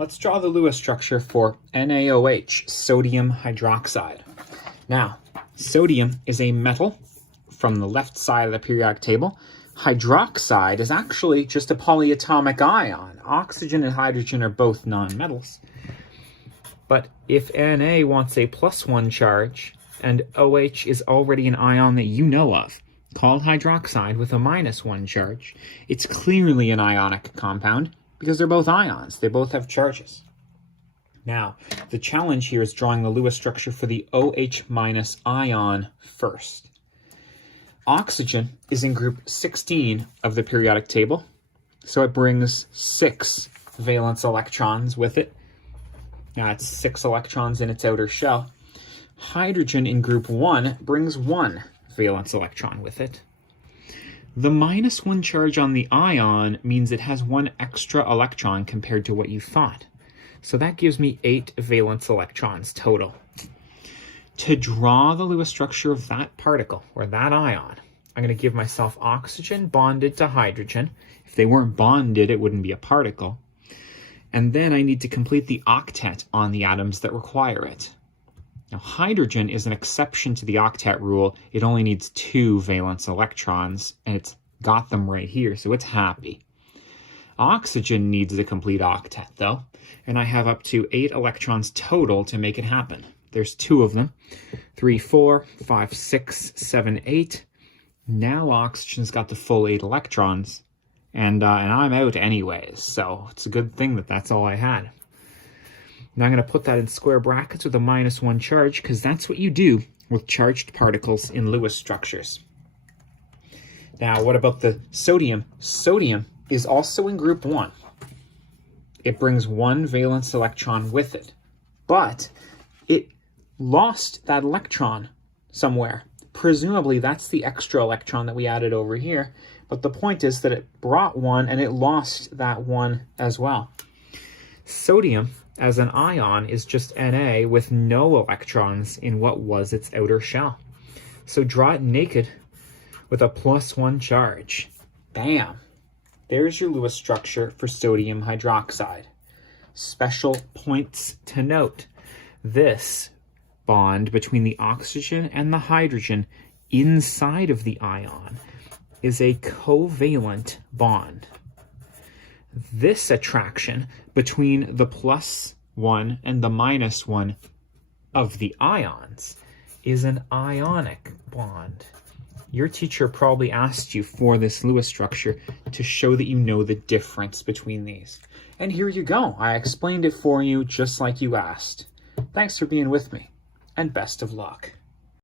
let's draw the Lewis structure for NaOH, sodium hydroxide. Now, sodium is a metal from the left side of the periodic table. Hydroxide is actually just a polyatomic ion. Oxygen and hydrogen are both nonmetals. But if Na wants a +1 charge, and OH is already an ion that you know of, called hydroxide with a -1 charge, it's clearly an ionic compound because they're both ions. They both have charges. Now, the challenge here is drawing the Lewis structure for the OH- ion first. Oxygen is in group 16 of the periodic table, so it brings 6 valence electrons with it. Now, it's 6 electrons in its outer shell. Hydrogen in group 1 brings 1 valence electron with it. The -1 charge on the ion means it has 1 extra electron compared to what you thought. So that gives me 8 valence electrons total. To draw the Lewis structure of that particle, or that ion, I'm going to give myself oxygen bonded to hydrogen. If they weren't bonded, it wouldn't be a particle. And then I need to complete the octet on the atoms that require it. Now, hydrogen is an exception to the octet rule. It only needs 2 valence electrons, and it's got them right here, so it's happy. Oxygen needs a complete octet, though, and I have up to 8 electrons total to make it happen. There's 2 of them, 3, 4, 5, 6, 7, 8. Now oxygen's got the full 8 electrons, and I'm out anyways, so it's a good thing that that's all I had. Now I'm going to put that in square brackets with a -1 charge, because that's what you do with charged particles in Lewis structures. Now, what about the sodium? Sodium is also in group 1. It brings 1 valence electron with it, but it lost that electron somewhere. Presumably, that's the extra electron that we added over here, but the point is that it brought 1 and it lost that 1 as well. Sodium as an ion is just Na with no electrons in what was its outer shell. So draw it naked with a +1 charge. Bam! There's your Lewis structure for sodium hydroxide. Special points to note. This bond between the oxygen and the hydrogen inside of the ion is a covalent bond. This attraction between the +1 and the -1 of the ions is an ionic bond. Your teacher probably asked you for this Lewis structure to show that you know the difference between these. And here you go. I explained it for you just like you asked. Thanks for being with me, and best of luck.